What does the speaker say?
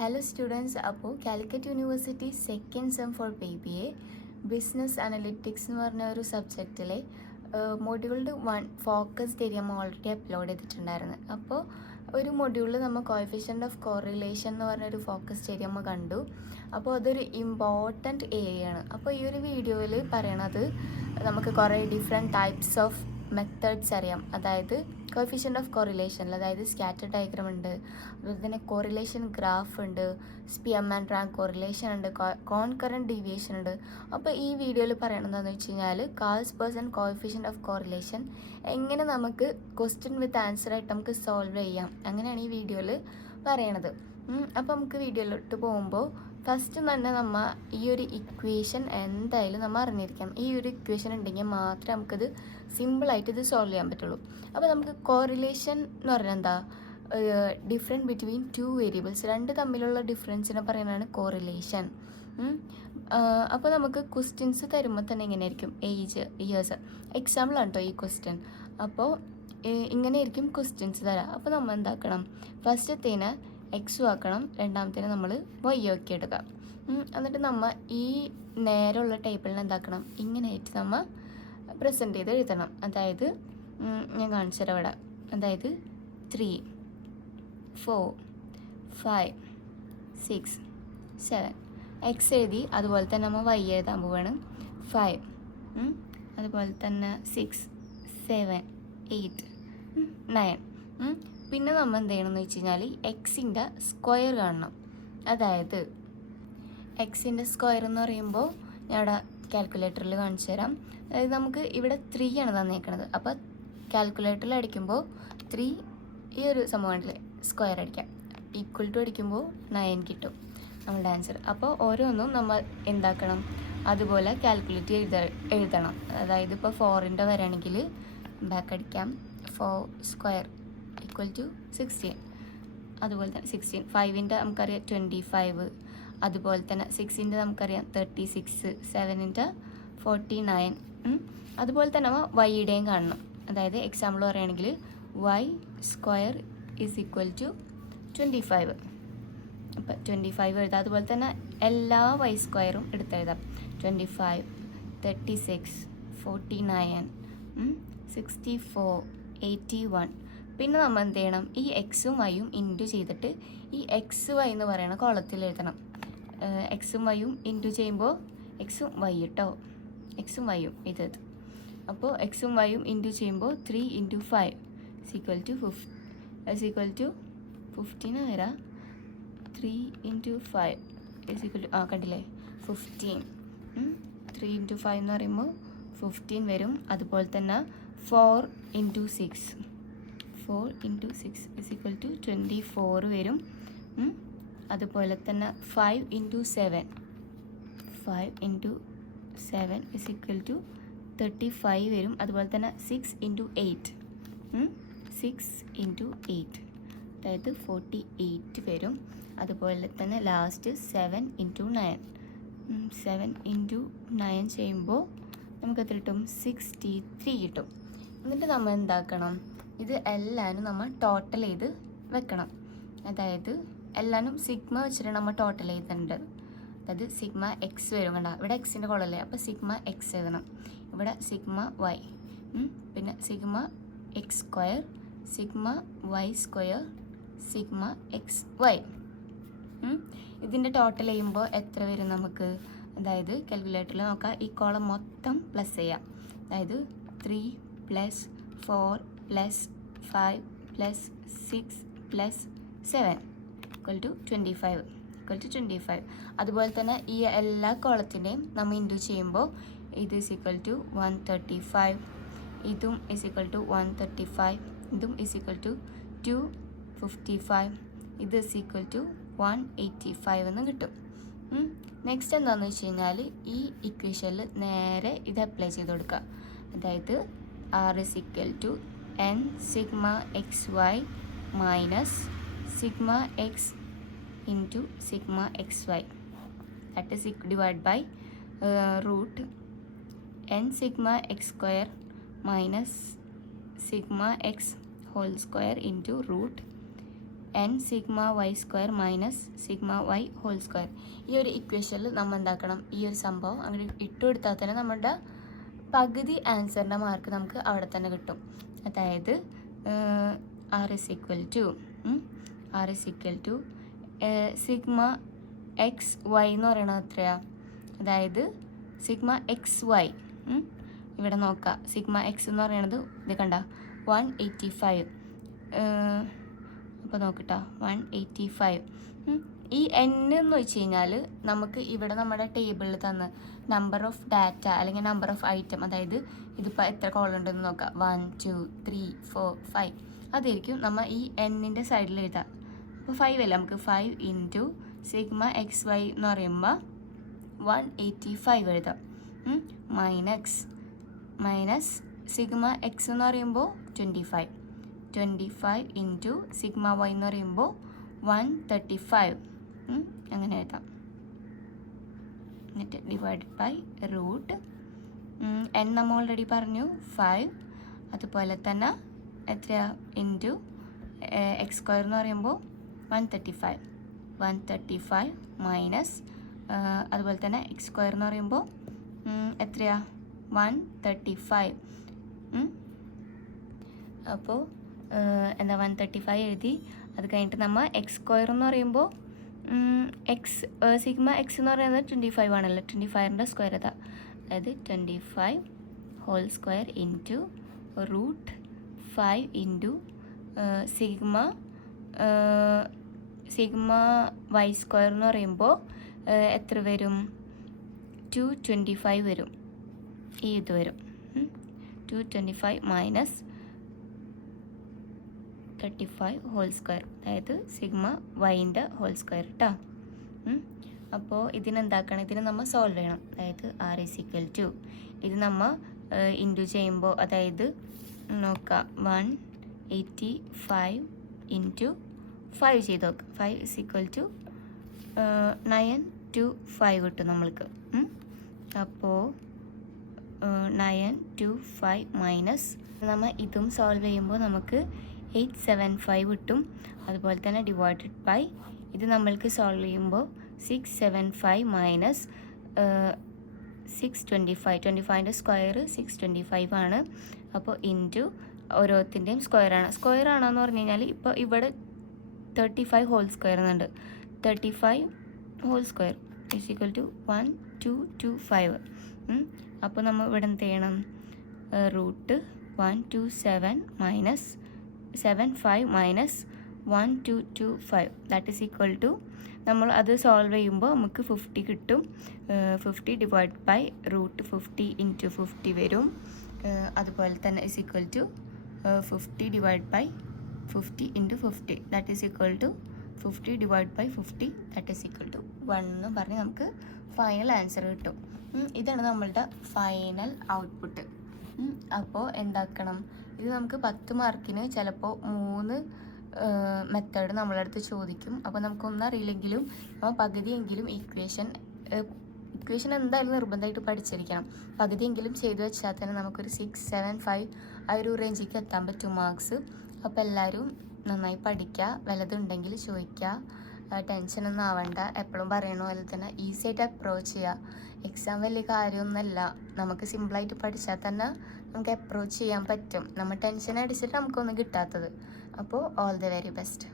Hello students. അപ്പോൾ Calicut university second sem four BBA business analytics എന്ന് പറഞ്ഞ ഒരു സബ്ജക്റ്റിലെ മൊഡ്യൂളിൽ 1 ഫോക്കസ്ഡ് ഏരിയ നമ്മൾ ഓൾറെഡി അപ്ലോഡ് ചെയ്തിട്ടുണ്ടായിരുന്നു. അപ്പോൾ ഒരു മൊഡ്യൂളിൽ നമ്മൾ കോഎഫിഷ്യൻ്റ് ഓഫ് കോറിലേഷൻ എന്ന് പറഞ്ഞൊരു ഫോക്കസ്ഡ് ഏരിയ നമ്മൾ കണ്ടു. അപ്പോൾ അതൊരു ഇമ്പോർട്ടൻറ്റ് ഏരിയ ആണ്. അപ്പോൾ ഈ ഒരു വീഡിയോയിൽ പറയണത് നമുക്ക് കുറേ ഡിഫറെൻറ്റ് ടൈപ്സ് ഓഫ് മെത്തേഡ്സ് അറിയാം. അതായത് കോഎഫിഷ്യൻ്റ് ഓഫ് കോറിലേഷനിൽ അതായത് സ്കാറ്റർ ഡയഗ്രാം ഉണ്ട്, അതുപോലെ തന്നെ കോറിലേഷൻ ഗ്രാഫ് ഉണ്ട്, സ്പിയർമാൻ റാങ്ക് കോറിലേഷൻ ഉണ്ട്, കോൺകറൻറ്റ് ഡീവിയേഷൻ ഉണ്ട്. അപ്പോൾ ഈ വീഡിയോയിൽ പറയണതെന്ന് വെച്ച് കഴിഞ്ഞാൽ calls person coefficient of correlation എങ്ങനെ നമുക്ക് ക്വസ്റ്റ്യൻ വിത്ത് ആൻസർ ആയിട്ട് നമുക്ക് സോൾവ് ചെയ്യാം, അങ്ങനെയാണ് ഈ വീഡിയോയിൽ പറയണത്. അപ്പോൾ നമുക്ക് വീഡിയോയിലോട്ട് പോകുമ്പോൾ ഫസ്റ്റ് തന്നെ നമ്മൾ ഈ ഒരു ഇക്വേഷൻ എന്തായാലും നമ്മൾ അറിഞ്ഞിരിക്കണം. ഈ ഒരു ഇക്വേഷൻ ഉണ്ടെങ്കിൽ മാത്രമേ നമുക്കിത് സിമ്പിളായിട്ട് ഇത് സോൾവ് ചെയ്യാൻ പറ്റുള്ളൂ. അപ്പോൾ നമുക്ക് കോറിലേഷൻ എന്ന് പറഞ്ഞാൽ എന്താ, ഡിഫറെൻറ്റ് ബിറ്റ്വീൻ 2 വേരിയബിൾസ്, രണ്ട് തമ്മിലുള്ള ഡിഫറൻസിനെ പറയുന്നതാണ് കോറിലേഷൻ. അപ്പോൾ നമുക്ക് ക്വസ്റ്റ്യൻസ് തരുമ്പോൾ തന്നെ ഇങ്ങനെയായിരിക്കും ഇയേഴ്സ്. എക്സാമ്പിളാണ് കേട്ടോ ഈ ക്വസ്റ്റ്യൻ. അപ്പോൾ ഇങ്ങനെയായിരിക്കും ക്വസ്റ്റ്യൻസ് തരാം. അപ്പോൾ നമ്മൾ എന്താക്കണം, ഫസ്റ്റത്തേന് എക്സും ആക്കണം, രണ്ടാമത്തേന് നമ്മൾ വൈ ആക്കി എടുക്കാം. എന്നിട്ട് നമ്മൾ ഈ നേരെയുള്ള ടേബിളിനെ എന്താക്കണം, ഇങ്ങനെയായിട്ട് നമ്മൾ പ്രസൻറ്റ് ചെയ്ത് എഴുതണം. അതായത് ഞാൻ കാണിച്ചു തരാം ഇവിടെ. അതായത് 3, 4, 5, 6, 7 എക്സ് എഴുതി. അതുപോലെ തന്നെ നമ്മൾ വൈ എഴുതാൻ പോവാണ്. 5, അതുപോലെ തന്നെ 6, 7, 8, 9. പിന്നെ നമ്മൾ എന്ത് ചെയ്യണമെന്ന് വെച്ച് കഴിഞ്ഞാൽ എക്സിൻ്റെ സ്ക്വയർ കാണണം. അതായത് എക്സിൻ്റെ സ്ക്വയർ എന്ന് പറയുമ്പോൾ ഞാൻ ഇവിടെ കാൽക്കുലേറ്ററിൽ കാണിച്ചു തരാം. അതായത് നമുക്ക് ഇവിടെ 3 ആണ് തന്നേക്കണത്. അപ്പോൾ കാൽക്കുലേറ്ററിൽ അടിക്കുമ്പോൾ 3 ഈ ഒരു സംഭവമാണല്ലേ സ്ക്വയർ അടിക്കാം, ഈക്വൽ ടു അടിക്കുമ്പോൾ 9 കിട്ടും നമ്മളുടെ ആൻസർ. അപ്പോൾ ഓരോന്നും നമ്മൾ എന്താക്കണം, അതുപോലെ കാൽക്കുലേറ്റ് എഴുതണം. അതായത് ഇപ്പോൾ 4ൻ്റെ വരാണെങ്കിൽ ബാക്ക് അടിക്കാം, 4 സ്ക്വയർ ഈക്വൽ ടു 16. അതുപോലെ തന്നെ 16, 5ൻ്റെ നമുക്കറിയാം 25, അതുപോലെ തന്നെ 6ൻ്റെ നമുക്കറിയാം 36, 7ൻ്റെ 49. അതുപോലെ തന്നെ വൈയുടെയും കാണണം. അതായത് എക്സാമ്പിൾ പറയുകയാണെങ്കിൽ Y square is equal to 25. അപ്പം 25 എഴുതാം. അതുപോലെ തന്നെ എല്ലാ വൈ സ്ക്വയറും എടുത്തെഴുതാം. 25, 36, 49, 64, 81. പിന്നെ നമ്മൾ എന്ത് ചെയ്യണം, ഈ എക്സും വൈയും ഇൻറ്റു ചെയ്തിട്ട് ഈ എക്സ് വൈ എന്ന് പറയുന്ന കോളത്തിൽ എഴുതണം. എക്സും വൈയും ഇൻറ്റു ചെയ്യുമ്പോൾ എക്സും വൈ കേട്ടോ, എക്സും വൈയും ഇത്. അപ്പോൾ എക്സും വൈയും ഇൻറ്റു ചെയ്യുമ്പോൾ 3 × 5 = 15 വരാം. 3 × 5 കണ്ടില്ലേ 15. 3 × 5 എന്ന് പറയുമ്പോൾ 15 വരും. അതുപോലെ തന്നെ 4 × 6 = 24 വരും. അതുപോലെ തന്നെ 5 × 7 = 35 വരും. അതുപോലെ തന്നെ 6 × 8 അതായത് 48 വരും. അതുപോലെ തന്നെ ലാസ്റ്റ് 7 × 9 ചെയ്യുമ്പോൾ നമുക്ക് എത്ര കിട്ടും, 63 കിട്ടും. എന്നിട്ട് നമ്മൾ എന്താക്കണം, ഇത് എല്ലാവരും നമ്മൾ ടോട്ടൽ ചെയ്ത് വെക്കണം. അതായത് എല്ലാവരും സിഗ്മ വെച്ചിട്ട് നമ്മൾ ടോട്ടൽ ചെയ്തിട്ടുണ്ട്. അതായത് സിഗ്മ എക്സ് വരും. കണ്ട ഇവിടെ എക്സിൻ്റെ കോളല്ലേ, അപ്പോൾ സിഗ്മ എക്സ് എഴുതണം. ഇവിടെ സിഗ്മ വൈ, പിന്നെ sigma x square, sigma y square, sigma x y. ഇതിൻ്റെ ടോട്ടൽ ചെയ്യുമ്പോൾ എത്ര വരും നമുക്ക്, അതായത് കാൽക്കുലേറ്ററിൽ നോക്കാം. ഈ കോളം മൊത്തം പ്ലസ് ചെയ്യാം. അതായത് 3 + 4 + 5 + 6 + 7 = 25. അതുപോലെ തന്നെ ഈ എല്ലാ കോളത്തിൻ്റെയും നമ്മൾ ഇൻറ്റു ചെയ്യുമ്പോൾ ഇത് = 135, ഇതും = 135, ഇതും = 255, ഇത് = 185 എന്ന് കിട്ടും. നെക്സ്റ്റ് എന്താണെന്ന് വെച്ച് കഴിഞ്ഞാൽ ഈ ഇക്വേഷനിൽ നേരെ ഇത് അപ്ലൈ ചെയ്ത് കൊടുക്കുക. അതായത് R = n sigma x y minus sigma x into sigma x y, that is divide by root n sigma x square minus sigma x whole square into root n sigma y square minus sigma y whole square. ഈ ഒരു ഇക്വേഷനിൽ നമ്മൾ എന്താക്കണം, ഈ ഒരു സംഭവം അങ്ങനെ ഇട്ട് കൊടുത്താൽ തന്നെ നമ്മുടെ പകുതി ആൻസറിൻ്റെ മാർക്ക് നമുക്ക് അവിടെ തന്നെ കിട്ടും. അതായത് R is equal to sigma x y എന്ന് പറയുന്നത് എത്രയാണ്? അതായത് സിഗ്മ എക്സ് വൈ ഇവിടെ നോക്കാം. സിഗ്മ എക്സ് എന്ന് പറയുന്നത് ഇത് കണ്ട 185. അപ്പോൾ നോക്കട്ടോ 185. ഈ എൻ എന്ന് വെച്ച് കഴിഞ്ഞാൽ നമുക്ക് ഇവിടെ നമ്മുടെ ടേബിളിൽ തന്ന് നമ്പർ ഓഫ് ഡാറ്റ അല്ലെങ്കിൽ നമ്പർ ഓഫ് ഐറ്റം, അതായത് ഇതിപ്പോൾ എത്ര കോളം ഉണ്ടെന്ന് നോക്കാം, 1 2 3 4 5 അതായിരിക്കും നമ്മൾ ഈ എന്നിൻ്റെ സൈഡിൽ എഴുതാം. അപ്പോൾ 5 അല്ല, നമുക്ക് 5 ഇൻറ്റു സിഗ്മ എക്സ് വൈ എന്ന് പറയുമ്പോൾ 185 എഴുതാം. മൈനസ് സിഗ്മ എക്സ് എന്ന് പറയുമ്പോൾ 25 ഇൻറ്റു സിഗ്മ വൈ എന്ന് പറയുമ്പോൾ 135 അങ്ങനെ എഴുതാം. എന്നിട്ട് ഡിവൈഡഡ് ബൈ റൂട്ട് എൻ നമ്മൾ ഓൾറെഡി പറഞ്ഞു 5, അതുപോലെ തന്നെ എത്രയാ ഇൻറ്റു എക്സ് സ്ക്വയർ എന്ന് പറയുമ്പോൾ 135 മൈനസ് അതുപോലെ തന്നെ എക്സ് സ്ക്വയർ എന്ന് പറയുമ്പോൾ എത്രയാ 135. അപ്പോൾ എന്താ 135 എഴുതി. അത് കഴിഞ്ഞിട്ട് നമ്മൾ എക്സ് സ്ക്വയർ എന്ന് പറയുമ്പോൾ സിഗ്മ എക്സ് എന്ന് പറയുന്നത് 25 ആണല്ലോ, 25ൻ്റെ സ്ക്വയർ അതാ, അതായത് 25 whole square into root 5 into sigma y square എന്ന് പറയുമ്പോൾ എത്ര വരും? 225 വരും. ഈ ഇത് വരും 225 മൈനസ് 35 ഹോൾ സ്ക്വയർ, അതായത് സിഗ്മ വൈൻ്റെ ഹോൾ സ്ക്വയർ കേട്ടോ. അപ്പോൾ ഇതിനെന്താക്കണം, ഇതിന് നമ്മൾ സോൾവ് ചെയ്യണം. അതായത് ആർ ഈസ് ഈക്വൽ ടു ഇത് നമ്മൾ ഇൻറ്റു ചെയ്യുമ്പോൾ, അതായത് നോക്കാം 185 ഇൻറ്റു 5 ചെയ്ത് നോക്കാം. 5 ഈസ് ഈക്വൽ ടു 925 കിട്ടും നമ്മൾക്ക്. അപ്പോൾ 925 മൈനസ് നമ്മൾ ഇതും സോൾവ് ചെയ്യുമ്പോൾ നമുക്ക് 875 കിട്ടും. അതുപോലെ തന്നെ ഡിവൈഡഡ് ബൈ ഇത് നമ്മൾക്ക് സോൾവ് ചെയ്യുമ്പോൾ 675 മൈനസ് 625, 25ൻ്റെ സ്ക്വയർ 625 ആണ്. അപ്പോൾ ഇൻറ്റു ഓരോത്തിൻ്റെയും സ്ക്വയർ ആണെന്ന് പറഞ്ഞു കഴിഞ്ഞാൽ ഇപ്പോൾ ഇവിടെ 35 ഹോൾ സ്ക്വയർ എന്നുണ്ട്. 35 whole square is equal to 1225. അപ്പോൾ നമ്മൾ ഇവിടെ എന്ത് ചെയ്യണം, root 127 minus 75 minus 1225 that is equal to, നമ്മൾ അത് സോൾവ് ചെയ്യുമ്പോൾ നമുക്ക് 50 കിട്ടും. 50 ഡിവൈഡ് ബൈ റൂട്ട് 50 ഇൻറ്റു 50 വരും. അതുപോലെ തന്നെ is equal to 50 divide by 50 into 50 that is equal to 50 divide by 50 that is equal to 1 എന്ന് പറഞ്ഞ് നമുക്ക് ഫൈനൽ ആൻസർ കിട്ടും. ഇതാണ് നമ്മളുടെ ഫൈനൽ ഔട്ട്പുട്ട്. അപ്പോൾ എന്താക്കണം, ഇത് നമുക്ക് 10 മാർക്കിന് ചിലപ്പോൾ 3 മെത്തേഡ് നമ്മളെ അടുത്ത് ചോദിക്കും. അപ്പോൾ നമുക്കൊന്നും അറിയില്ലെങ്കിലും നമ്മൾ പകുതിയെങ്കിലും ഇക്വേഷൻ എന്തായാലും നിർബന്ധമായിട്ട് പഠിച്ചിരിക്കണം. പകുതിയെങ്കിലും ചെയ്തു വെച്ചാൽ തന്നെ നമുക്കൊരു 6, 7, 5 ആ ഒരു റേഞ്ചിലേക്ക് എത്താൻ പറ്റും മാർക്സ്. അപ്പോൾ എല്ലാവരും നന്നായി പഠിക്കുക, വല്ലതുണ്ടെങ്കിൽ ചോദിക്കുക, ടെൻഷനൊന്നും ആവണ്ട. എപ്പോഴും പറയണ പോലെ തന്നെ ഈസി ആയിട്ട് അപ്രോച്ച് ചെയ്യുക. എക്സാം വലിയ കാര്യമൊന്നുമല്ല, നമുക്ക് സിമ്പിളായിട്ട് പഠിച്ചാൽ തന്നെ നമുക്ക് അപ്രോച്ച് ചെയ്യാൻ പറ്റും. നമ്മൾ ടെൻഷൻ അടിച്ചിട്ട് നമുക്കൊന്നും കിട്ടാത്തത്. അപ്പോൾ ഓൾ ദി വെരി ബെസ്റ്റ്.